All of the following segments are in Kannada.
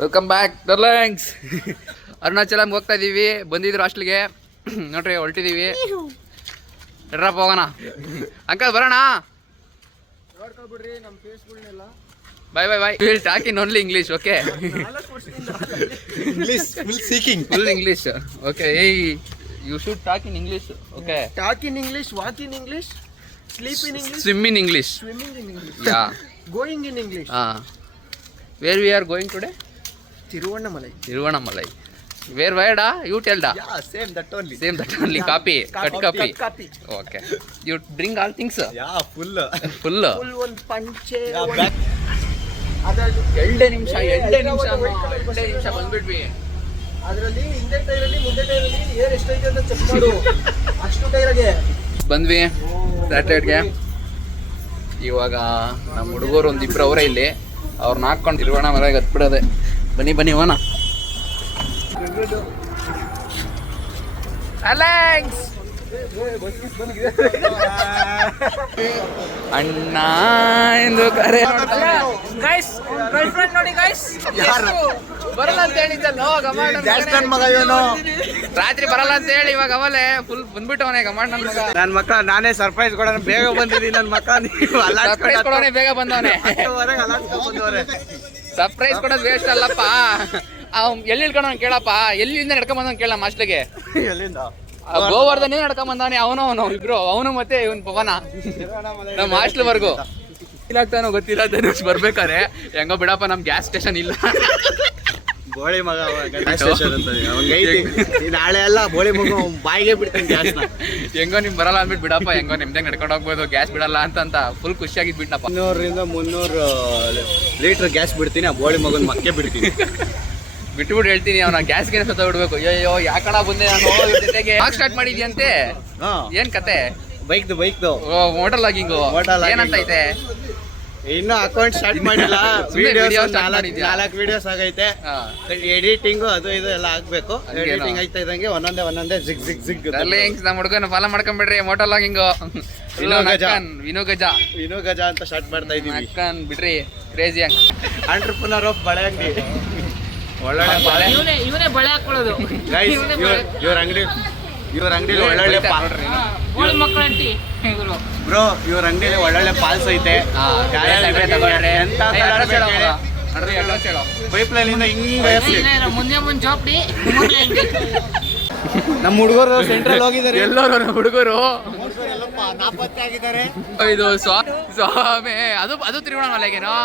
Welcome back ಡರ್ಲಿಂಗ್ಸ್. ಅರುಣಾಚಲಂಗೆ ಹೋಗ್ತಾ ಇದ್ದೀವಿ. ಬಂದಿದ್ರು ಹಾಸ್ಟ್ಲಿಗೆ ನೋಡ್ರಿ, ಹೊರಟಿದ್ದೀವಿ. ಎಡ್ರಪ್ಪ ಹೋಗೋಣ. ಅಂಕಲ್ ಬರೋಣ. Bye bye bye. Will talk in only English. Okay, full English. Okay, ಏಯ್ you should talk in English. Okay, talk in English, walk in English, sleep in English, swim in English. swimming in English, yeah. going in English. Where we are going today? Tiruvannamalai. Tiruvannamalai. Where ವೈಡಾ? ಯು ಟೆಲ್ ಡಾ. Yeah, same that only. Same that only. Copy, cut copy. Copy. Okay, you drink all things. Yeah, full. Full Full one punche. Yeah, back. ಎರಡೇ ನಿಮಿಷ ಬಂದ್ಬಿಟ್ವಿ. ಅದರಲ್ಲಿ ಹಿಂದೆ ಟೈರಲ್ಲಿ ಮುಂದೆ ಟೈರಲ್ಲಿ ಏರ್ ಎಷ್ಟೈತೆ ಅಂತ ಚೆಕ್ ಮಾಡು. ಅಷ್ಟು ಟೈರಿಗೆ ಬಂದ್ವಿ ಸ್ಯಾಟರ್ಡೇಗೆ. ಇವಾಗ ನಮ್ಮ ಹುಡುಗರು ಒಂದಿಬ್ರು ಅವರೇ ಇಲ್ಲಿ. ಅವ್ರನ್ನ ಹಾಕೊಂಡು ತಿರುವಣ್ಣಾಮಲೈಗೆ ಹತ್ಬಿಡೋದೆ. ಬನ್ನಿ ಬನ್ನಿ ಹೋಗೋಣ. ಅಲೆಕ್ಸ್ ಅಣ್ಣ ಎಂದು ಕರೆ ಗೈಸ್ ಗರ್ಲ್ಫ್ರೆಂಡ್ ನೋಡಿ ಗೈಸ್. ಬರಲ್ಲ ಅಂತ ಹೇಳಿದ್ದಲ್ಲ ಮಗ ಇವನು. ರಾತ್ರಿ ಬರಲ್ಲ ಅಂತ ಹೇಳಿ ಇವಾಗ ಅವಲೇ ಫುಲ್ ಬಂದ್ಬಿಟ್ಟವನೇ ಗಮಾಡ್ ನನ್ನ ಮಗ. ನನ್ನ ಮಕ್ಕ ನಾನೇ ಸರ್ಪ್ರೈಸ್ ಕೊಡೋಣ ಬೇಗ ಬಂದಿದ್ದೀನಿ. ನನ್ನ ಮಕ್ಕ ನೀವು ಸರ್ಪ್ರೈಸ್ ಕೊಡೋನೆ ಬೇಗ ಬಂದವನೇ. ಸರ್ಪ್ರೈಸ್ ಕೊಡೋದು ವೇಸ್ಟ್ ಅಲ್ಲಪ್ಪ. ಎಲ್ಲಿ ಇಳ್ಕೊಂಡ್ ಕೇಳಪ್ಪ, ಎಲ್ಲಿಂದ ನಡ್ಕೊಂಡ್ ಬಂದವ್ ಕೇಳ ಮಾಸ್ಟ್ಲಿಗೆ. ಎಲ್ಲಿಂದ? ಗೋವರ್ಧನೇ ನಡ್ಕೊಂಡ್ ಬಂದವನೇ. ಅವನು ಇಬ್ರು, ಅವನು ಮತ್ತೆ ಇವನ್ ಪವನ ನಮ್ಮ ಹಾಸ್ಟ್ಲ್ವರೆಗೂ. ಇಲ್ಲಾಗ್ತಾನೋ ಗೊತ್ತಿಲ್ಲ. ಧನುಷ್ ಬರ್ಬೇಕಾರೆ ಹೆಂಗೋ ಬಿಡಪ್ಪ, ನಮ್ ಗ್ಯಾಸ್ ಸ್ಟೇಷನ್ ಇಲ್ಲ. ಬೋಳಿ ಮಗ ನಾಳೆ ಎಲ್ಲ ಬೋಳಿ ಮಗ ಬಾಯಿಗೆ ಬಿಡ್ತಾನೆ ಗ್ಯಾಸ್ನ. ಹೆಂಗೋ ನಿಮ್ ಬರಲ್ಲ ಅಂದ್ಬಿಟ್ಟು ಬಿಡಪ್ಪ, ಹೆಂಗೋ ನಿಮ್ದೇ ನಡ್ಕೊಂಡು ಹೋಗ್ಬೋದು, ಗ್ಯಾಸ್ ಬಿಡಲ್ಲ ಅಂತ ಫುಲ್ ಖುಷಿಯಾಗಿದ್ ಬಿಟ್ಟಪ್ಪ. 200 ಲೀಟರ್ ಗ್ಯಾಸ್ ಬಿಡ್ತೀನಿ. ಆ ಬೋಳಿ ಮಗನ್ ಮಕ್ಕೆ ಬಿಡ್ತೀನಿ. ಬಿಟ್ಬಿಟ್ಟು ಹೇಳ್ತೀನಿ, ಅವನ ಗ್ಯಾಸ್ಗೆ ಸತ್ತ ಬಿಡ್ಬೇಕು. ಅಯ್ಯೋ ಯಾಕಣ ಬಂದೆ ನಾನು ಜೊತೆಗೆ. ಸ್ಟಾರ್ಟ್ ಮಾಡಿದ್ಯಂತೆ, ಏನ್ ಕತೆ? ಬೈಕ್ದು ಮೋಟರ್ ಲಾಗಿಂಗು ಏನಂತ ಐತೆ? ಇನ್ನು ಅಕೌಂಟ್ ಸ್ಟಾರ್ಟ್ ಮಾಡಿಲ್ಲ. ವಿಡಿಯೋಸ್ ನಾಲ್ಕು ವಿಡಿಯೋಸ್ ಆಗೈತೆ. ಎಡಿಟಿಂಗ್ ಅದು ಇದು ಎಲ್ಲ ಆಗ್ಬೇಕು. ಎಡಿಟಿಂಗ್ ಆಯ್ತಾ ಇದ್ದಂಗೆ ಒಂದೊಂದೇ ಜಿಗ್ ಜಿಗ್ ಜಿಗ್. ನಮ್ಮ ಹುಡುಗನ ಫಾಲೋ ಮಾಡ್ಕೊಂಡ್ಬಿಡ್ರಿ. ಮೋಟರ್ ಲಾಗಿಂಗು ವಿನೋ ಗಜ ಅಂತ ಸ್ಟಾರ್ಟ್ ಮಾಡ್ತಾ ಇದೀವಿ. ಅಕ್ಕನ್ ಬಿಡ್ರಿ, ಕ್ರೇಜಿ ಆಂಟ್ರಪ್ರನರ್ ಆಫ್ ಬಳೆ ಅಂಗಡಿ. ಒಳ್ಳೊಳ್ಳೆ ಬಳೆ ಇವನೇ ಬಳೆ ಹಾಕೊಳ್ಳೋದು. ಗೈಸ್, ಇವ್ರ ಅಂಗಡಿಲಿ ಒಳ್ಳೊಳ್ಳೆ ಮಕ್ಕಳಂಟಿ ಬ್ರೋ, ಇವ್ರ ಅಂಗಡಿಲಿ ಒಳ್ಳೊಳ್ಳೆ ಪಾಲ್ಸ್ ಐತೆ. ಪೈಪ್ ಲೈನ್ ಇಂದ ಮುಂದೆ ಜೋಪ್ಡಿ. ನಮ್ಮ ಹುಡುಗರು ಸೆಂಟ್ರಲ್ ಹೋಗಿದ್ದಾರೆ. ಎಲ್ಲರೂ ನಮ್ಮ ಹುಡುಗರು ನಾಪತ್ತೆ ಆಗಿದ್ದಾರೆ. ಇದು ಸ್ವಾಮಿ, ಅದು ತಿರುವಣ್ಣಾಮಲೈಗೇನೋ?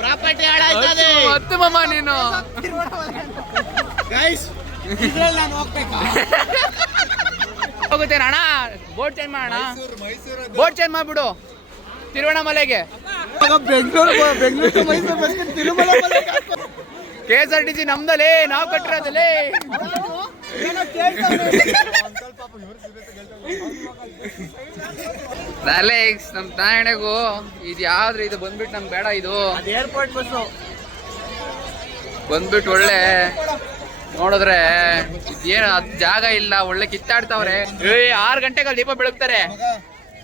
ಪ್ರಾಪರ್ಟಿ ಹಾಳಾಯ್ತದೆ. ಹತ್ತು ಮಮ್ಮ ನೀನು. ಹೋಗುತ್ತೇನ ಅಣ್ಣ? ಬೋಟ್ ಚೇಂಜ್ ಮಾಡೋಣ. ಬೋಟ್ ಚೇಂಜ್ ಮಾಡ್ಬಿಡು ತಿರುವಣ್ಣಾಮಲೈಗೆ. ಬೆಂಗಳೂರು ಮೈಸೂರು ತಿರುಮಲ KSRTC ನಮ್ದಲೇ, ನಾವು ಕಟ್ಟಿರೋದಲ್ಲೇ. ಅಲೆಕ್ಸ್, ನಮ್ ತಾಯಣೆಗೂ ಇದು ಯಾವ್ದು ಇದು ಬಂದ್ಬಿಟ್ಟು ನಮ್ಗೆ ಬೇಡ. ಇದು ಏರ್ಪೋರ್ಟ್ ಬಸ್ಸು ಬಂದ್ಬಿಟ್ಟು ಒಳ್ಳೆ ನೋಡಿದ್ರೆ ಏನು ಜಾಗ ಇಲ್ಲ. ಒಳ್ಳೆ ಕಿತ್ತಾಡ್ತಾವ್ರೆ. 6 ಗಂಟೆಗೆ ದೀಪ ಬೆಳಗ್ತಾರೆ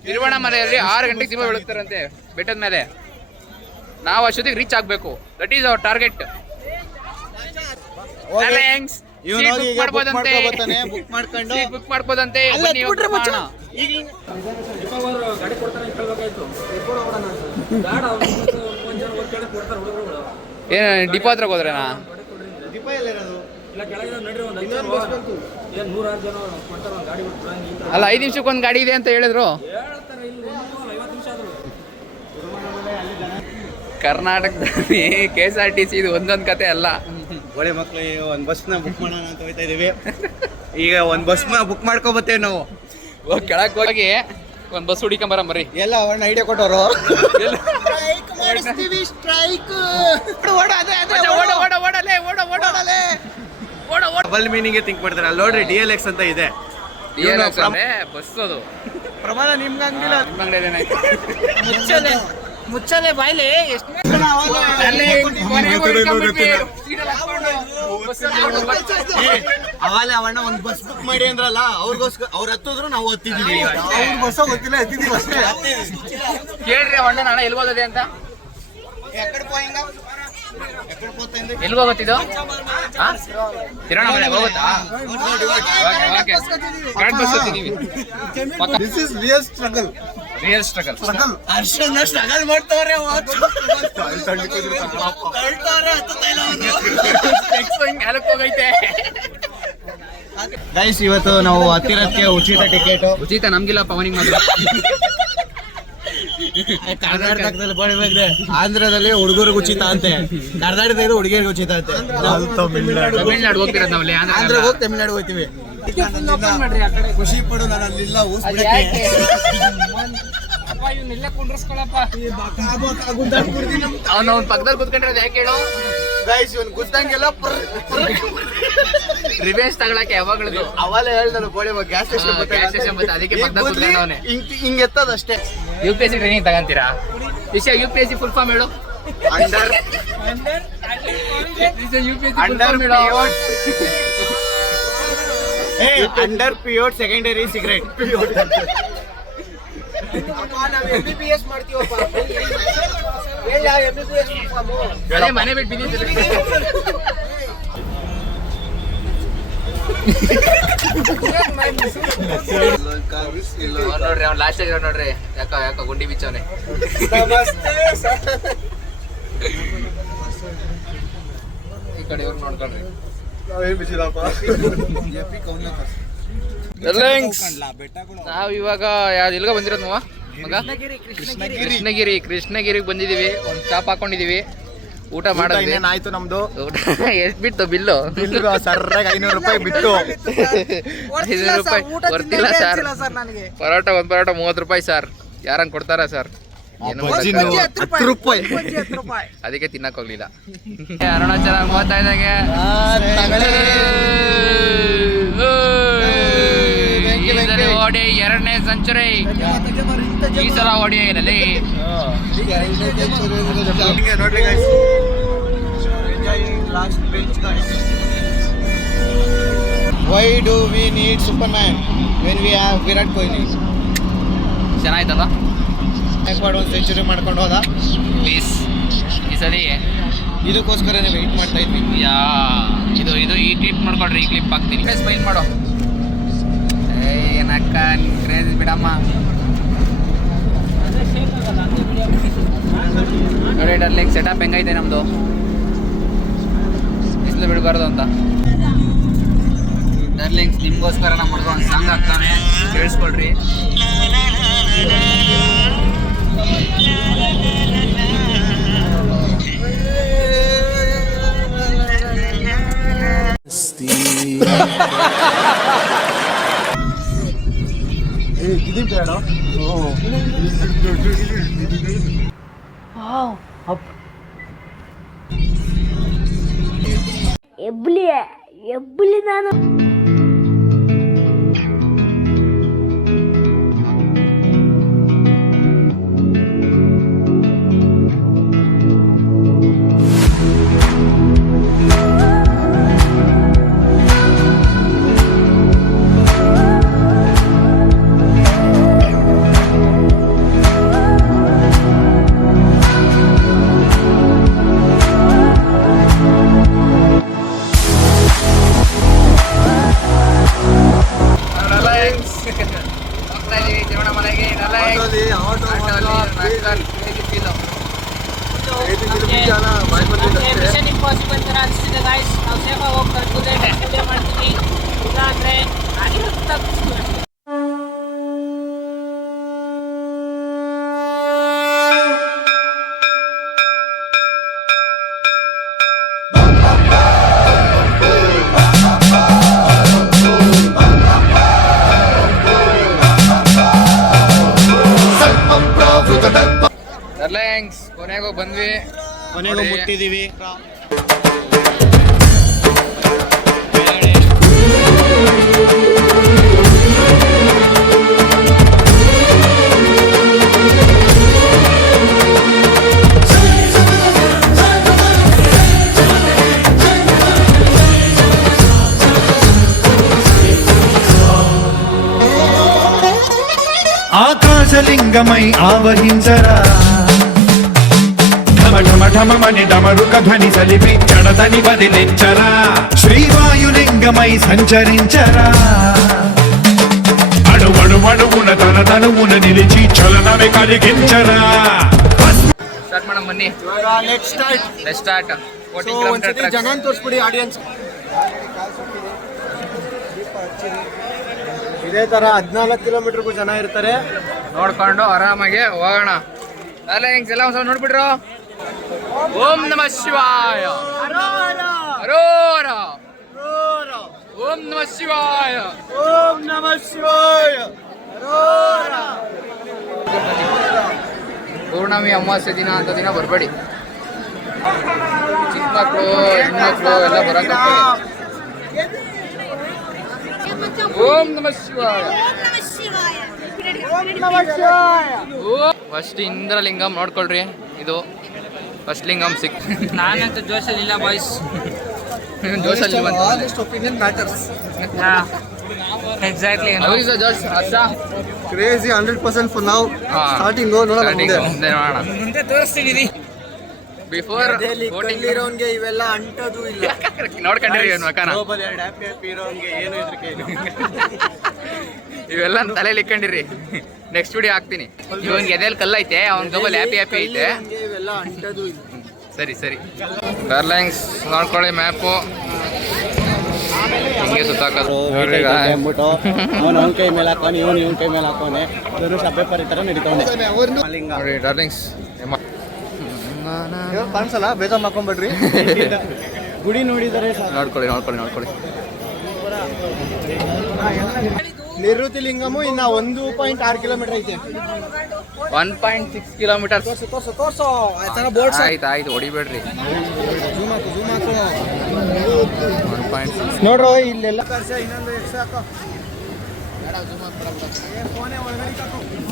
ತಿರುವಣ್ಣಾಮಲೈಯಲ್ಲಿ. 6 ಗಂಟೆಗೆ ದೀಪ ಬೆಳಗ್ತಾರಂತೆ ಬೆಟ್ಟದ ಮೇಲೆ. ನಾವು ಅಷ್ಟೊತ್ತಿಗೆ ರೀಚ್ ಆಗ್ಬೇಕು. That is our target. Book ಮಾಡ್ಬೋದಂತೆ. ಏನ್ ಡಿಪೋ ಹತ್ರ ಹೋದ್ರೇನಾ? ಅಲ್ಲ, 5 ನಿಮಿಷಕ್ಕೆ ಒಂದು ಗಾಡಿ ಇದೆ ಅಂತ ಹೇಳಿದ್ರು. ಕರ್ನಾಟಕದಲ್ಲಿ KSRTC ಇದು ಒಂದೊಂದು ಕತೆ ಅಲ್ಲ. ಒಳ್ಳೆ ಮಕ್ಳು ಒಂದು ಬಸ್ನ ಬುಕ್ ಮಾಡೋಣ ಅಂತ ಹೋಗ್ತಾ ಇದೀವಿ. ಈಗ ಒಂದು ಬಸ್ನ ಬುಕ್ ಮಾಡ್ಕೊಬತ್ತೇವೆ ನಾವು. ಕೆಳಗೆ ಹೋಗಿ ಒಂದು ಬಸ್ ಹುಡಿಕೊಂಬರರಿ. ಎಲ್ಲ ಅವನ್ನ ಐಡಿಯಾ ಕೊಟ್ಟವರು. ಡಬಲ್ ಮೀನಿಂಗ್ ಥಿಂಕ್ ಮಾಡ್ತಾರೆ. ಅಲ್ಲಿ ನೋಡ್ರಿ DLX ಅಂತ ಇದೆ. ಬಸ್ ಅದು ಪ್ರಮಾಣ ನಿಮ್ಗೆ ಹಂಗಿಲ್ಲ. ನಿಮ್ಮ ಅಂಗಡಿ ಮುಚ್ಚಲೆ ಬಾಯ್ಲಿ ಎಷ್ಟು ಅವಾಲೆ ಅವಣ್ಣ ಒಂದ್ ಬಸ್ ಬುಕ್ ಮಾಡಿ ಅಂದ್ರಲ್ಲ ಅವ್ರಿಗೋಸ್ಕರ ಅವ್ರು ಹತ್ತಿದ್ರು ನಾವು ಹತ್ತಿದ್ವಿ. ಬಸ್ ಗೊತ್ತಿಲ್ಲ ಎತ್ತಿದೀವಿ ಅಷ್ಟೇ. ಕೇಳ್ರಿ ಅಣ್ಣ ನಾಳೆ ಎಲ್ಲಿ ಹೋಗೋದೆ ಅಂತ ಎಲ್ಲಿ ಹೋಗುತ್ತಿದ್ದು ತಿರೋಣ ಮನೆಗೆ ಹೋಗುತ್ತಾ ದಿಸ್ ಇಸ್ ರಿಯಲ್ ಸ್ಟ್ರಗಲ್. ಅರ್ಷನ್ನ ಸ್ಟ್ರಗಲ್ ಮಾಡ್ತವ್ರೆ ಹೋಗೈತೆ ಗೈಸ್, ಇವತ್ತು ನಾವು ಹತ್ತಿರಕ್ಕೆ ಉಚಿತ ಟಿಕೆಟ್. ಉಚಿತ ನಮ್ಗಿಲ್ಲ ಪವನಿಗೆ ಮಾತ್ರ. ಕರ್ನಾಟಕದಲ್ಲಿ ಬಡಬೇಕ್ರೆ ಆಂಧ್ರದಲ್ಲಿ ಹುಡುಗರಿಗೆ ಉಚಿತ ಅಂತೆ, ಕರ್ನಾಟಕದಲ್ಲಿ ಹುಡುಗಿಯರಿಗೆ ಉಚಿತ ಅಂತೆ. ತಮಿಳ್ನಾಡು ಹೋಗ್ತಿರೋದು ನಾವಲ್ಲಿ ಆಂಧ್ರ ಹೋಗಿ ತಮಿಳ್ನಾಡು ಹೋಗ್ತೀವಿ. ಖುಷಿ ಪಡು, ನಾನು ಅಲ್ಲಿಲ್ಲ ಅವ್ನ ಪಕ್ಕದಲ್ಲಿ ಕುತ್ಕೊಂಡಿರೋದು ಯಾಕೆ ಹೇಳು ಗೈಸ್, ಇವನ್ ಗುದ್ದಂಗೆಲ್ಲ ರಿವೆಂಜ್ ತಗೊಳಕ್ಕೆ ಯಾವಾಗಲೂ ಅವಾಲೆ ಹೇಳ್ದಲ್ಲ ಬೋಳಿ ಗ್ಯಾಸ್ ಗ್ಯಾಸ್ ಸ್ಟೇಷನ್ ಮತ್ತೆ ಅದಕ್ಕೆ ಪಕ್ಕದಲ್ಲಿ ಕುತ್ಕೊಂಡವನೆ. ಹಿಂಗ್ ಎತ್ತದಷ್ಟೇ. UPSC ಟ್ರೈನಿಂಗ್ ತಗಂತೀರಾ? ವಿಷಯ UPSC ಫುಲ್ ಫಾರ್ಮ್ ಹೇಳು. ಅಂಡರ್ ಅಂಡರ್ ಪಿಯೋಡ್ ಸೆಕೆಂಡರಿ ಸಿಗರೇಟ್. MBBS ಮಾಡ್ತೀವಪ್ಪ. ಮನೆ ಬಿಟ್ಟು ಬಿದ್ದಿದ್ದೀರಿ. ನೋಡ್ರಿ ಅವ್ನು ಲಾಸ್ಟ್ ಆಗಿರೋ ನೋಡ್ರಿ, ಯಾಕ ಗುಂಡಿ ಬಿಚ್ಚವನೆ. ಈ ಕಡೆ ಇವ್ರು ನೋಡ್ಕೊಳ್ರಿ. ನಾವ್ ಇವಾಗ ಎಲ್ಗ ಬಂದಿರೋದು ಮಗ? ಕೃಷ್ಣಗಿರಿಗೆ ಬಂದಿದೀವಿ. ಒಂದ್ ಚಾಪ್ ಹಾಕೊಂಡಿದೀವಿ. ಊಟ ಮಾಡಿದ್ವಿ. ಆಯ್ತು ನಮ್ದು. ಎಷ್ಟ್ ಬಿತ್ತು ಬಿಲ್ಲು? ಸರ್ರಾಗಿ 500 ರೂಪಾಯಿ ಬಿತ್ತು. 500 ರೂಪಾಯಿ ಬರ್ತಿಲ್ಲ ಸರ್. ಪರೋಟ ಒಂದ್ ಪರೋಟ 30 ರೂಪಾಯಿ ಸರ್. ಯಾರಂಗ್ ಕೊಡ್ತಾರ ಸರ್? ₹10 ರೂಪಾಯಿ. ಅದಕ್ಕೆ ತಿನ್ನಕ್ ಹೋಗ್ಲಿಲ್ಲ. ಅರುಣಾಚಲ 35 ಓಡಿ 2ನೇ ಸೆಂಚುರಿ. ಈ ಸಲ ಓಡಿ ಏನಲ್ಲಿ ನೋಡ್ರಿ guys, why do we need Superman when we have Virat Kohli? ಚೆನ್ನಾಯ್ತಲ್ಲ. ಒಂದು ಸೆಂಚುರಿ ಮಾಡ್ಕೊಂಡು ಹೋದ. ಪ್ಲೀಸ್ ಈ ಸರಿ ಇದಕ್ಕೋಸ್ಕರನೇ ವೆಯ್ಟ್ ಮಾಡ್ತಾ ಇದ್ವಿ. ಇದು ಈ ಕ್ಲಿಪ್ ಮಾಡ್ಕೊಡ್ರಿ. ಈ ಕ್ಲಿಪ್ ಹಾಕ್ತೀನಿ. ಸ್ಮೈಲ್ ಮಾಡೋ. ಏನಕ್ಕ ಕ್ರೇಜ್ ಬಿಡಮ್ಮ. ನೋಡಿ ಡರ್ಲಿಂಗ್ ಸೆಟಪ್ ಹೆಂಗೈತೆ ನಮ್ದು. ಬಿಸಿಲು ಬಿಡಬಾರ್ದು ಅಂತ ಡರ್ಲಿಂಗ್ಸ್ ನಿಮ್ಗೋಸ್ಕರ ನಮ್ಮ ಹುಡುಗ ಒಂದು ಸಾಂಗ್ ಹಾಕ್ತಾನೆ, ಕೇಳಿಸ್ಕೊಳ್ರಿ. ಎಬ್ಬಲಿ ನಾನು ಮಿಷನ್ ಇಂಪಾಸಿಬಲ್ ತರ ಅನಿಸ್ತಿದೆ ಗಾಯ್ಸ್. ನಾವು ಸೇಫಾಗಿ ಹೋಗಿ ಕರ್ಕೊಂಡೆ ಎಂಜಾಯ್ ಮಾಡ್ತೀವಿ. ಇಲ್ಲ ಅಂದ್ರೆ ಕೊನೆಗೂ ಬಂದ್ವಿ, ಕೊನೆಗೂ ಮುಟ್ಟಿದೀವಿ. లింగమై ఆవహించరా ఢమ ఢమ ఢమ మని డమరుక ధ్వని సలిపి జడదని వదిలించరా శ్రీవాయులింగమై సంచరించరా అణువణువున తన తనువున నిలిచి చలనమే కలిగించరా ಸ್ಟಾರ್ಟ್ ಮಾಡೋಣ ಬನ್ನಿ. Next start. Let's start. 14 ಒಂದ್ಸತಿ ಕಿಲೋಮೀಟರ್ ಜನ ತೋರಿಸ್ಬಿಡಿ ಆಡಿಯನ್ಸ್. ಇದೇ ತರ 14 ಕಿಲೋಮೀಟರ್ಗೂ ಜನ ಇರ್ತಾರೆ. ನೋಡ್ಕೊಂಡು ಆರಾಮಾಗಿ ಹೋಗೋಣ. ಅಲ್ಲ ಹಿಂಗ್ ಎಲ್ಲ ಒಂದ್ಸಲ ನೋಡ್ಬಿಟ್ರು. ಓಂ ನಮಃ ಶಿವಾಯ. ಹರೋರ. ಓಂ ನಮಃ ಶಿವಾಯ. ಓಂ ನಮಃ ಶಿವಾಯ. ಪೌರ್ಣಮಿ ಅಮಾವಾಸ್ಯೆ ದಿನ ಅಂತ ದಿನ ಬರಬೇಡಿ. ಚಿಕ್ಕ ಮಕ್ಕಳು ಹೆಣ್ಮಕ್ಳು ಎಲ್ಲ ಬರಕ್ಕೆ ಓಂ ನಮಃ ಶಿವಾಯ. ಫಸ್ಟ್ ಇಂದ್ರಲಿಂಗಂ ನೋಡ್ಕೊಳ್ರಿ. ಇದು ಫಸ್ಟ್ ಲಿಂಗಂ ಸಿಕ್. ನಾನಂತೂ ಜೋಶಲ್ಲಿಲ್ಲ ಬಾಯ್ಸ್. ಜೋಶಲ್ಲಿ Honest opinion matters. ಎಕ್ಸಾಕ್ಟ್ಲಿ. ಜೋಶ್ Harsha Crazy 100% for now. Starting ನೋಡೋಣ ಮುಂದೆ. ಮುಂದೆ ನೋಡೋಣ. ಮುಂದೆ ತೋರಿಸ್ತೀನಿ. ಬಿಫೋರ್ ಕಲ್ಲಿರೋನ್ಗೆ ಇವೆಲ್ಲ ಅಂಟದು ಇಲ್ಲ. ನೋಡ್ಕೊಂಡಿರಿ ಇವನ್ ಮಕಾನ. ಏನು ಹೆದರಿಕೆ ಇಲ್ಲ. ಇವೆಲ್ಲ ತಲೆಯಲ್ಲಿ ಇಕ್ಕೊಂಡಿರಿ. ನೆಕ್ಸ್ಟ್ ವಿಡಿಯೋ ಹಾಕ್ತೀನಿ. ಇವನ್ಗೆ ಎದೆಲ್ ಕಲ್ಲೈತೆ, ಅವ್ನ ಗಬಲ್ ಹ್ಯಾಪಿ ಹ್ಯಾಪಿ ಐತೆ. ಇವೆಲ್ಲ ಅಂಟದು ಇಲ್ಲ. ಸರಿ ಸರಿ. ಡಾರ್ಲಿಂಗ್ಸ್ ನೋಡ್ಕೊಳ್ಳಿ ಮ್ಯಾಪು. ಹಿಂಗೆ ಸುತ್ತಾಕೋದು. ಅಂದ್ಬಿಟ್ಟು ಅವನು ಅವ್ನ ಕೈ ಮೇಲೆ ಹಾಕೋನೆ, ಇವನ್ ಕೈ ಮೇಲೆ ಹಾಕೋನೆ. ಪೇಪರ್ ಈ ತರ ನಡೀತಾನೆ. ನೋಡಿ ಡಾರ್ಲಿಂಗ್ಸ್. ಕಾಣಿಸಲ್ಲ, ಬೇಜಾರ್ ಮಾಡ್ಕೊಂಡ್ಬಿಡ್ರಿ. ಗುಡಿ ನೋಡಿದರೆ ನೋಡ್ಕೊಳ್ಳಿ ನೋಡ್ಕೊಳ್ಳಿ ನೋಡ್ಕೊಳ್ಳಿ. ನಿವೃತ್ತಿ ಲಿಂಗಮು ಇನ್ನ 1.6 ಕಿಲೋಮೀಟರ್ ಐತೆ. 1.6 ಕಿಲೋಮೀಟರ್. ತೋರ್ಸು ಬೋರ್ಡ್ಸ್. ಆಯ್ತು ಹೊಡಿಬೇಡ್ರಿ. ಜೂಮ್ ಹಾಕು. 1.6 ನೋಡ್ರೋ ಇಲ್ಲೆಲ್ಲ ಇನ್ನೊಂದು ಎಕ್ಸ್ಟ್ರಾ ಹಾಕೋ.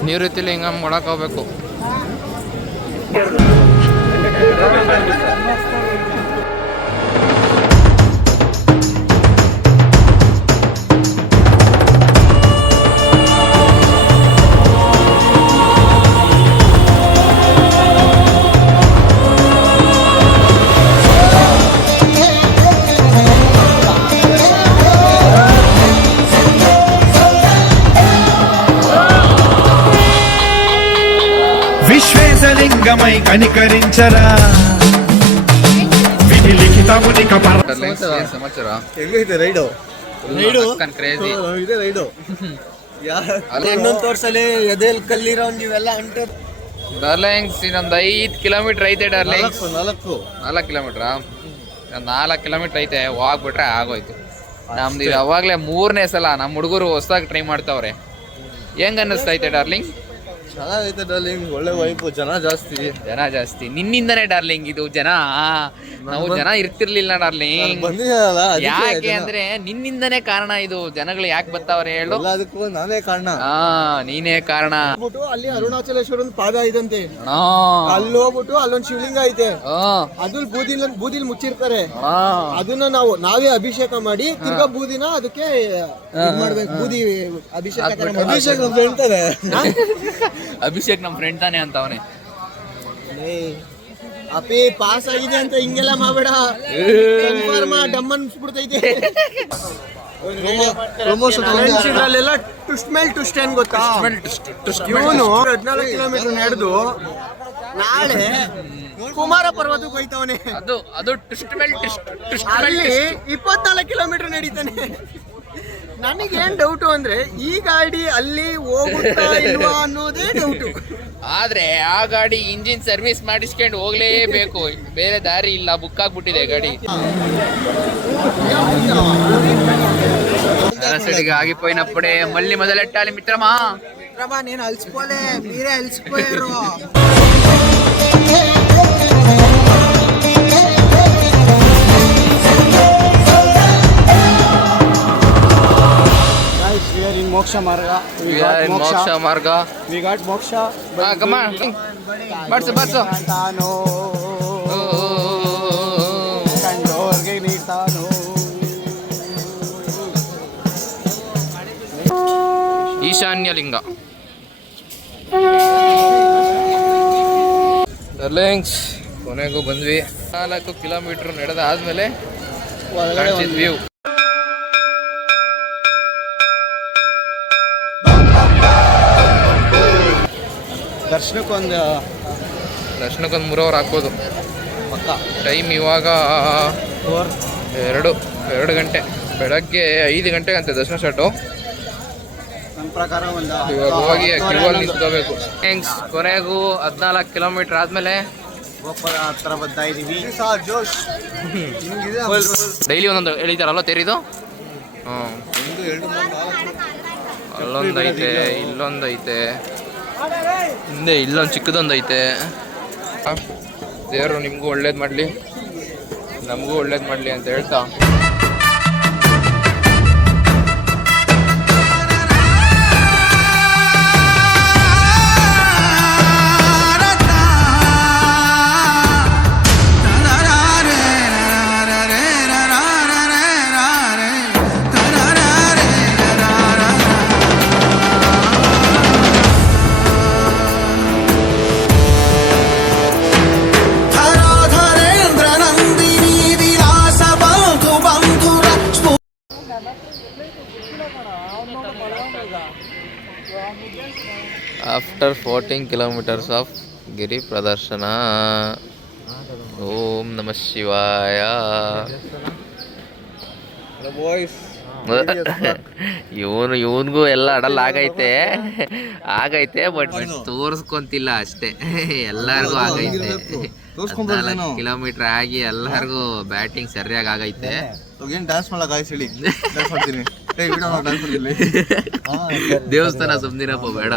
ನಿವೃತ್ತಿ ಲಿಂಗಂ ಒಳಗೆ ಹೋಗ್ಬೇಕು. విశ్వేశలింగమై కనికరించరా విధి లిఖితమునిక ಡಾರ್ಲಿಂಗ್ಸ್ ಏನ್ ಸಮಾಚಾರ? ಹೆಂಗೈತೆ ರೈಡು? ಕ್ರೇಜಿ. ಇದೆ ರೈಡು. ಇನ್ನೊಂದು ತೋರ್ಸಲಿ ಎದೆಲ್ ಕಲ್ಲಿರೋನ್ಗೆ ಇವೆಲ್ಲ ಅಂಟದು. ಡಾರ್ಲಿಂಗ್ಸ್ ಇನ್ನೊಂದು 5 ಕಿಲೋಮೀಟರ್ ಐತೆ ಡಾರ್ಲಿಂಗ್ಸ್. 4 ಕಿಲೋಮೀಟ್ರಾ? 4 ಕಿಲೋಮೀಟರ್ ಐತೆ. ಹೋಗ್ಬಿಟ್ರೆ ಆಗೋಯ್ತು. ನಮ್ದು ಇದು ಅವಾಗಲೇ 3ನೇ ಸಲ ನಮ್ಮ ಹುಡುಗರು ಹೊಸದಾಗಿ ಟ್ರೈ ಮಾಡ್ತಾವ್ರೆ. ಹೆಂಗ್ ಅನ್ನಿಸ್ತೈತೆ ಡಾರ್ಲಿಂಗ್? ಚೆನ್ನಾಗೈತೆ ಡಾರ್ಲಿಂಗ್. ಒಳ್ಳೆ ವೈಪು, ಜನ ಜಾಸ್ತಿ. ನಿನ್ನಿಂದನೇ ಡಾರ್ಲಿಂಗ್ ಇದು ಜನ. ನಾವು ಜನ ಇರ್ತಿರ್ಲಿಲ್ಲ ಡಾರ್ಲಿಂಗ್. ಬಂದಿರಲ್ಲ ಯಾಕೆ ಅಂದ್ರೆ ನಿನ್ನಿಂದನೇ ಕಾರಣ ಇದು. ಜನಗಳು ಯಾಕೆ ಬರ್ತಾವ್ರೆ ಹೇಳು? ಅದಕ್ಕೂ ನಾನೇ ಕಾರಣ. ನೀನೇ ಕಾರಣ. ಅಲ್ಲಿ ಅರುಣಾಚಲೇಶ್ವರನ್ ಪಾದ ಇದಂತೆ. ಆ, ಅಲ್ಲಿ ಹೋಗ್ಬಿಟ್ಟು ಅಲ್ಲೊಂದ್ ಶಿವಲಿಂಗ ಐತೆ. ಆ, ಅದು ಬೂದಿಲ್ ಮುಚ್ಚಿರ್ತಾರೆ. ಆ. ಅದನ್ನ ನಾವೇ ಅಭಿಷೇಕ ಮಾಡಿ ತಿರ್ಗಾ ಬೂದಿನ ಅದಕ್ಕೆ ಇದ್ ಮಾಡ್ಬೇಕು. ಬೂದಿ ಅಭಿಷೇಕ ಹೇಳ್ತಾರೆ. ಅಭಿಷೇಕ್ ನಮ್ ಫ್ರೆಂಡ್ ತಾನೆ ಅಂತ ಅವನೇ. ಅಪಿ ಪಾಸ್ ಆಗಿದೆ ಅಂತ ಹಿಂಗೆಲ್ಲ ಮಾಡಬೇಡ. ಡಮ್ಮನ್ ಅನ್ಸ್ಬಿಡ್ತೈತೆ. ಇದ್ರಲ್ಲೆಲ್ಲ ಟುಸ್ಟ್ ಮೇಲ್ ಟುಸ್ಟ್ ಏನ್ ಗೊತ್ತಾ? ಇವನು 14 ಕಿಲೋಮೀಟರ್ ನಡೆದು ನಾಳೆ ಕುಮಾರ ಪರ್ವತಕ್ಕೆ ಹೋಯ್ತವನೆ. ಅದು ಟ್ವಿಸ್ಟ್ ಮೇಲೆ ಟ್ವಿಸ್ಟ್ ಅಲ್ಲಿ 24 ಕಿಲೋಮೀಟರ್ ನಡೀತಾನೆ. ನನಗೇನ್ ಡೌಟು ಅಂದ್ರೆ ಈ ಗಾಡಿ ಅಲ್ಲಿ ಹೋಗುತ್ತಾ ಇಲ್ವಾ ಅನ್ನೋದೇ ಡೌಟು. ಆದ್ರೆ ಆ ಗಾಡಿ ಇಂಜಿನ್ ಸರ್ವಿಸ್ ಮಾಡಿಸ್ಕೊಂಡು ಹೋಗ್ಲೇಬೇಕು. ಬೇರೆ ದಾರಿ ಇಲ್ಲ. ಬುಕ್ ಆಗ್ಬಿಟ್ಟಿದೆ ಗಾಡಿ. ఆగిపోయినప్పుడే మళ్ళీ మొదలెట్టాలి మిత్రమా. నేను అలసిపోలే, మీరే అలసిపోయారు. ಮೋಕ್ಷ ಮಾರ್ಗ. ಮೋಕ್ಷ ಮಾರ್ಗ. ವಿ ಗಾಟ್ ಮೋಕ್ಷ. ಬಸ್ಸು ಕಂಡೋರ್ಗೆ ನೀಡ್ತಾನೋ. ಈಶಾನ್ಯ ಲಿಂಗ. ಡಾರ್ಲಿಂಗ್ಸ್ ಕೊನೆಗೂ ಬಂದ್ವಿ. 4 ಕಿಲೋಮೀಟರ್ ನಡೆದಾದ್ಮೇಲೆ ಒಳಗಡೆ ವ್ಯೂ. ದರ್ಶನಕ್ಕೊಂದು ದರ್ಶನಕ್ಕೊಂದು 3 ಅವರ್ ಆಗ್ಬೋದು. ಪಕ್ಕ ಟೈಮ್ ಇವಾಗ 2 ಗಂಟೆ. ಬೆಳಗ್ಗೆ 5 ಗಂಟೆಗಂತೆ ದರ್ಶನ ಸ್ಟಾರ್ಟು. ನನ್ನ ಪ್ರಕಾರ ಒಂದು ಇವಾಗ ಹೋಗಿ ಕ್ಯೂವಲ್ಲಿ ನಿಂತ್ಕೋಬೇಕು. ಥ್ಯಾಂಕ್ಸ್. ಕೊನೆಗೂ 14 ಕಿಲೋಮೀಟರ್ ಆದಮೇಲೆ ಗೋಪುರ ಹತ್ರ ಬರ್ತಾ ಇದೀವಿ. ಡೈಲಿ ಒಂದೊಂದು ಎಳಿತಾರಲ್ಲ ತೇರಿದು. ಅಲ್ಲೊಂದೈತೆ, ಇಲ್ಲೊಂದೈತೆ, ಹಿಂದೆ ಇಲ್ಲೊಂದು ಚಿಕ್ಕದೊಂದೈತೆ. ದೇವರು ನಿಮಗೂ ಒಳ್ಳೇದು ಮಾಡಲಿ, ನಮಗೂ ಒಳ್ಳೇದು ಮಾಡಲಿ ಅಂತ ಹೇಳ್ತಾ ಆಫ್ಟರ್ 14 ಕಿಲೋಮೀಟರ್ಸ್ ಆಫ್ ಗಿರಿ ಪ್ರದರ್ಶನ. ಓಂ ನಮಃ ಶಿವಾಯ. ಇವನ್ಗೂ ಎಲ್ಲ ಅಡಲ್ ಆಗೈತೆ ಬಟ್ ತೋರಿಸ್ಕೊಂತಿಲ್ಲ ಅಷ್ಟೇ. ಎಲ್ಲರಿಗೂ ಆಗೈತೆ. 14 ಕಿಲೋಮೀಟರ್ ಆಗಿ ಎಲ್ಲರಿಗೂ ಬ್ಯಾಟಿಂಗ್ ಸರಿಯಾಗಿ ಆಗೈತೆ. ದೇವಸ್ಥಾನ ಸುಮ್ದಿರಪ್ಪ ಬೇಡ.